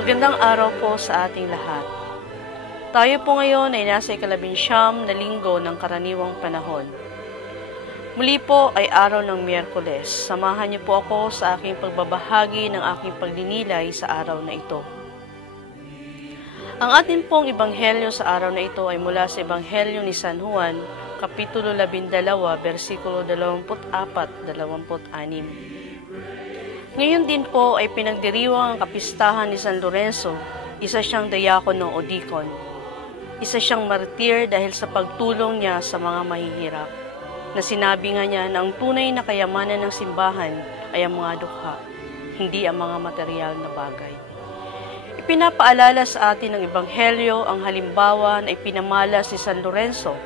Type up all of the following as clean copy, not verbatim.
Magandang araw po sa ating lahat. Tayo po ngayon ay nasa 19 na linggo ng karaniwang panahon. Muli po ay araw ng Miyerkules. Samahan niyo po ako sa aking pagbabahagi ng aking pagdinilay sa araw na ito. Ang ating pong ebanghelyo sa araw na ito ay mula sa ebanghelyo ni San Juan, Kapitulo 12, versikulo 24-26. Ngayon din po ay pinagdiriwang ang kapistahan ni San Lorenzo, isa siyang diakono o deacon. Isa siyang martir dahil sa pagtulong niya sa mga mahihirap, na sinabi nga niya na ang tunay na kayamanan ng simbahan ay ang mga dukha, hindi ang mga material na bagay. Ipinapaalala sa atin ng ebanghelyo ang halimbawa na ipinamalas ni San Lorenzo,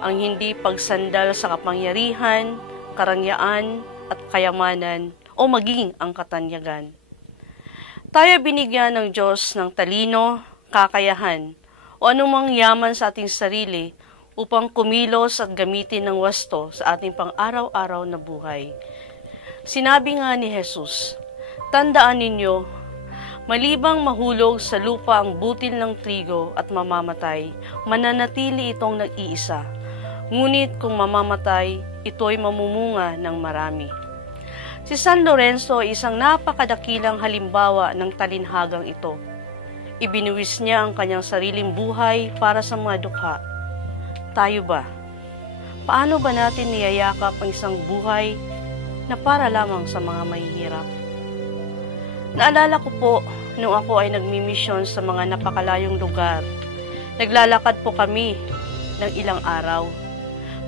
ang hindi pagsandal sa kapangyarihan, karangyaan at kayamanan, o maging ang katanyagan. Tayo binigyan ng Diyos ng talino, kakayahan, o anumang yaman sa ating sarili upang kumilos at gamitin ng wasto sa ating pang-araw-araw na buhay. Sinabi nga ni Jesus, "Tandaan ninyo, malibang mahulog sa lupa ang butil ng trigo at mamamatay, mananatili itong nag-iisa. Ngunit kung mamamatay, ito'y mamumunga ng marami." Si San Lorenzo ay isang napakadakilang halimbawa ng talinhagang ito. Ibinuwis niya ang kanyang sariling buhay para sa mga dukha. Tayo ba? Paano ba natin niyayakap ang isang buhay na para lamang sa mga mahihirap? Naalala ko po nung ako ay nagmimisyon sa mga napakalayong lugar. Naglalakad po kami ng ilang araw.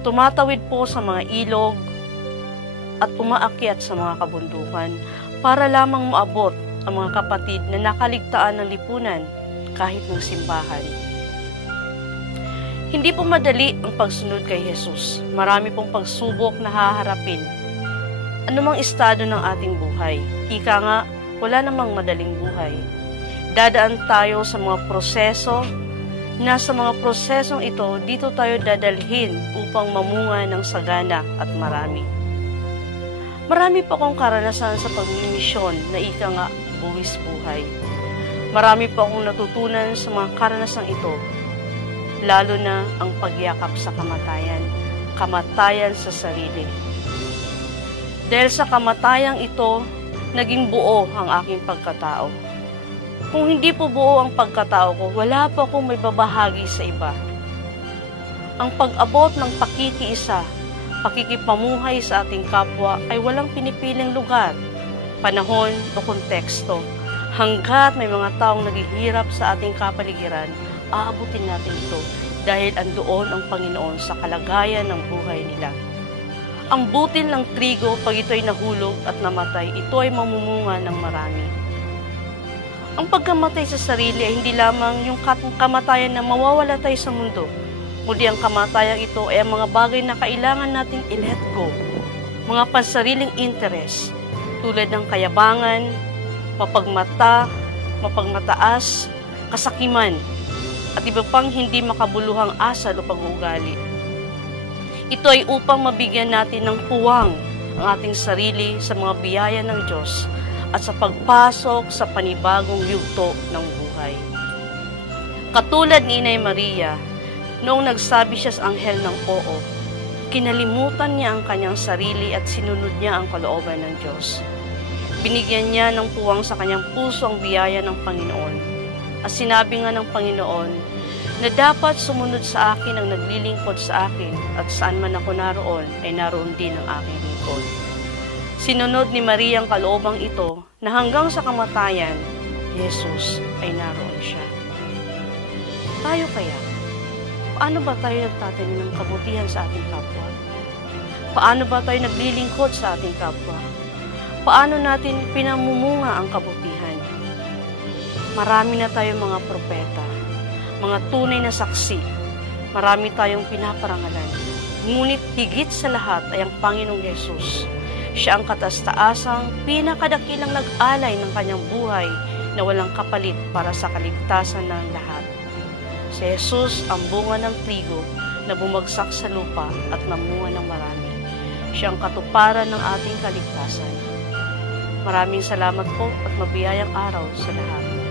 Tumatawid po sa mga ilog at umaakyat sa mga kabundukan para lamang maabot ang mga kapatid na nakaligtaan ng lipunan kahit ng simbahan. Hindi po madali ang pagsunod kay Jesus. Marami pong pagsubok na haharapin. Anumang estado ng ating buhay, ika nga, wala namang madaling buhay. Dadaan tayo sa mga proseso na sa mga prosesong ito, dito tayo dadalhin upang mamunga ng sagana at marami. Marami pa akong karanasan sa pagmimisyon na ika nga buwis buhay. Marami pa akong natutunan sa mga karanasang ito, lalo na ang pagyakap sa kamatayan, kamatayan sa sarili. Dahil sa kamatayang ito, naging buo ang aking pagkatao. Kung hindi po buo ang pagkatao ko, wala pa akong may babahagi sa iba. Ang pag-abot ng pakikiisa, pakikipamuhay sa ating kapwa ay walang pinipiling lugar, panahon o konteksto. Hanggat may mga taong naghihirap sa ating kapaligiran, aabutin natin ito dahil andoon ang Panginoon sa kalagayan ng buhay nila. Ang butil ng trigo, pag ito'y nahulog at namatay, ito ay mamumunga ng marami. Ang pagkamatay sa sarili ay hindi lamang yung kamatayan na mawawala tayo sa mundo, kundi ang kamatayang ito ay ang mga bagay na kailangan nating i-let go. Mga pansariling interes tulad ng kayabangan, mapagmataas, kasakiman, at iba pang hindi makabuluhang asal o pag-uugali. Ito ay upang mabigyan natin ng puwang ang ating sarili sa mga biyaya ng Diyos at sa pagpasok sa panibagong yugto ng buhay. Katulad ni Inay Maria, noong nagsabi siya sa anghel ng oo, kinalimutan niya ang kanyang sarili at sinunod niya ang kalooban ng Diyos. Binigyan niya ng puwang sa kanyang puso ang biyaya ng Panginoon. At sinabi nga ng Panginoon na dapat sumunod sa akin ang naglilingkod sa akin at saan man ako naroon ay naroon din ang aking lingkod. Sinunod ni Maria ang kaloobang ito na hanggang sa kamatayan, Jesus ay naroon siya. Tayo kaya? Paano ba tayo nagtatanim ng kabutihan sa ating kapwa? Paano ba tayo naglilingkod sa ating kapwa? Paano natin pinamumunga ang kabutihan? Marami na tayong mga propeta, mga tunay na saksi. Marami tayong pinaparangalan. Ngunit higit sa lahat ay ang Panginoong Yesus. Siya ang kataas-taasang pinakadakilang nag-alay ng kanyang buhay na walang kapalit para sa kaligtasan ng lahat. Si Jesus ang bunga ng trigo na bumagsak sa lupa at namunga ng marami. Siya ang katuparan ng ating kaligtasan. Maraming salamat po at mabiyayang araw sa lahat.